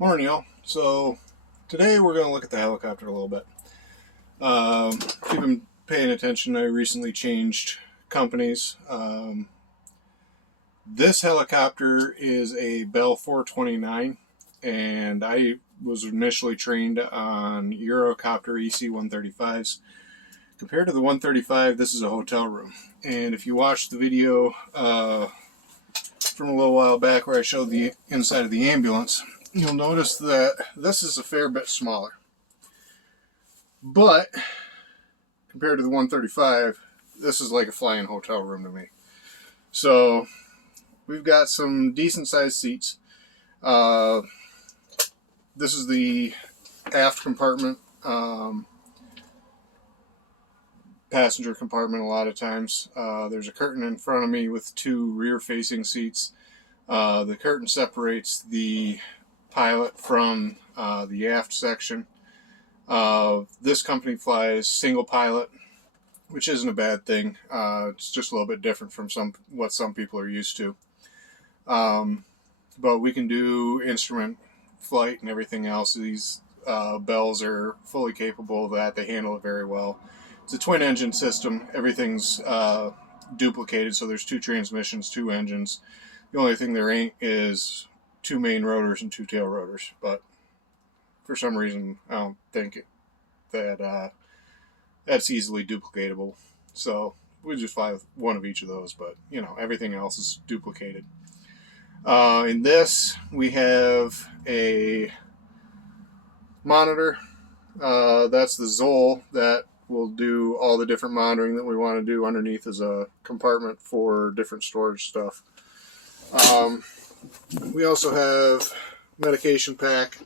Morning, y'all. So today we're going to look at the helicopter a little bit. If you've been paying attention, I recently changed companies. This helicopter is a Bell 429, and I was initially trained on Eurocopter EC-135s. Compared to the 135, this is a hotel room. And if you watch the video from a little while back where I showed the inside of the ambulance, you'll notice that this is a fair bit smaller. But compared to the 135, this is like a flying hotel room to me. So we've got some decent sized seats. This is the aft compartment, passenger compartment a lot of times. There's a curtain in front of me with two rear facing seats. The curtain separates the pilot from the aft section. This company flies single pilot, which isn't a bad thing. It's just a little bit different from what some people are used to. But we can do instrument flight and everything else. These Bells are fully capable of that. They handle it very well. It's a twin engine system. Everything's duplicated, so there's two transmissions, two engines. The only thing there ain't is two main rotors and two tail rotors, but for some reason I don't think that that's easily duplicatable. So we just fly with one of each of those, but everything else is duplicated. In this we have a monitor. That's the Zoll that will do all the different monitoring that we want to do. Underneath is a compartment for different storage stuff. We also have medication pack,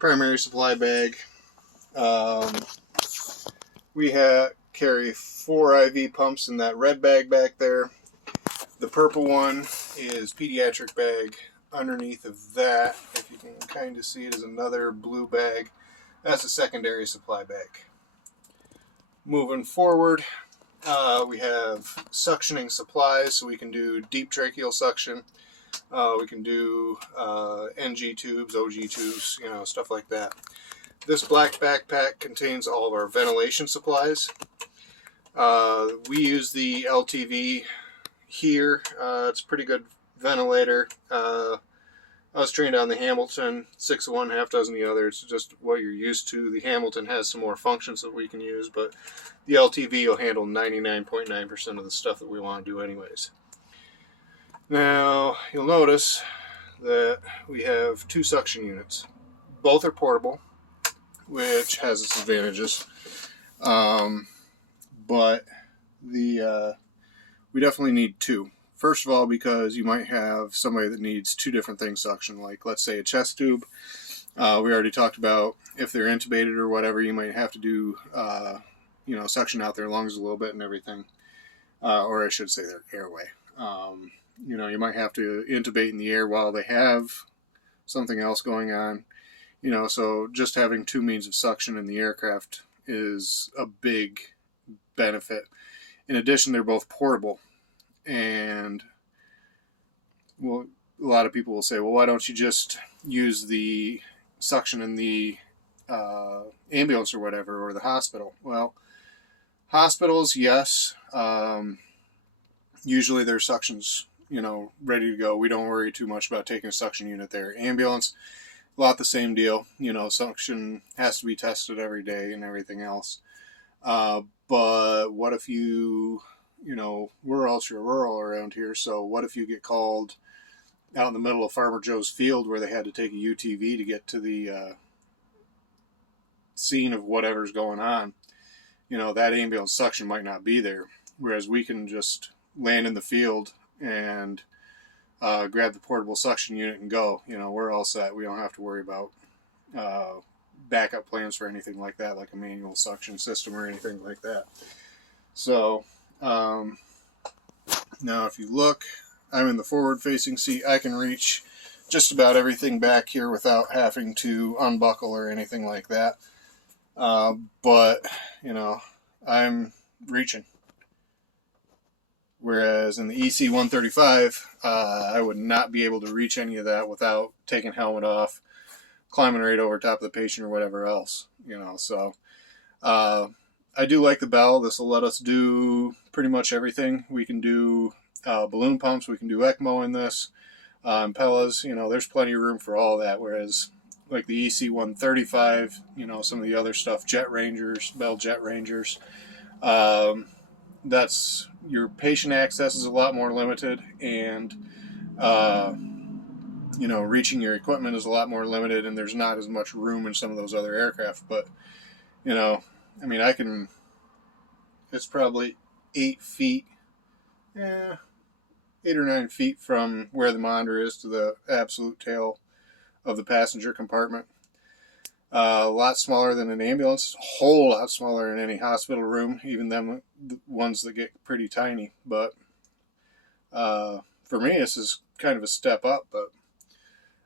primary supply bag. We carry 4 IV pumps in that red bag back there. The purple one is pediatric bag. Underneath of that, if you can kind of see it, is another blue bag. That's a secondary supply bag. Moving forward, we have suctioning supplies, so we can do deep tracheal suction. We can do NG tubes, OG tubes, stuff like that. This black backpack contains all of our ventilation supplies. We use the LTV here. It's a pretty good ventilator. I was trained on the Hamilton, 6 of one, half dozen the other. It's just what you're used to. The Hamilton has some more functions that we can use, but the LTV will handle 99.9% of the stuff that we want to do anyways. Now, you'll notice that we have 2 suction units. Both are portable, which has its advantages. But we definitely need 2. First of all, because you might have somebody that needs 2 different things suction, like let's say a chest tube. We already talked about if they're intubated or whatever, you might have to do suction out their lungs a little bit and everything, or I should say their airway. You might have to intubate in the air while they have something else going on. So just having 2 means of suction in the aircraft is a big benefit. In addition, they're both portable. And, well, a lot of people will say, well, why don't you just use the suction in the ambulance or whatever, or the hospital? Well, hospitals, yes. Usually their suction's, ready to go. We don't worry too much about taking a suction unit there. Ambulance, a lot the same deal. Suction has to be tested every day and everything else. But what if we're ultra rural around here, so what if you get called out in the middle of Farmer Joe's field where they had to take a UTV to get to the scene of whatever's going on? That ambulance suction might not be there, whereas we can just land in the field and grab the portable suction unit and go. We're all set. We don't have to worry about backup plans for anything like that, like a manual suction system or anything like that. So now if you look, I'm in the forward facing seat. I can reach just about everything back here without having to unbuckle or anything like that. But I'm reaching. Whereas in the EC-135, I would not be able to reach any of that without taking helmet off, climbing right over top of the patient or whatever else, So I do like the bell. This will let us do pretty much everything. We can do balloon pumps. We can do ECMO in this. Impellas, there's plenty of room for all that. Whereas like the EC-135, some of the other stuff, Jet Rangers, Bell Jet Rangers, that's your patient access is a lot more limited, and reaching your equipment is a lot more limited, and there's not as much room in some of those other aircraft. But it's probably 8 feet, 8 or 9 feet from where the monitor is to the absolute tail of the passenger compartment. A lot smaller than an ambulance, a whole lot smaller than any hospital room, even them the ones that get pretty tiny. But for me, this is kind of a step up. But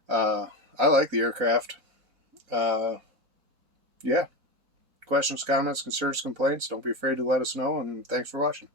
I like the aircraft. Yeah. Questions, comments, concerns, complaints, don't be afraid to let us know. And thanks for watching.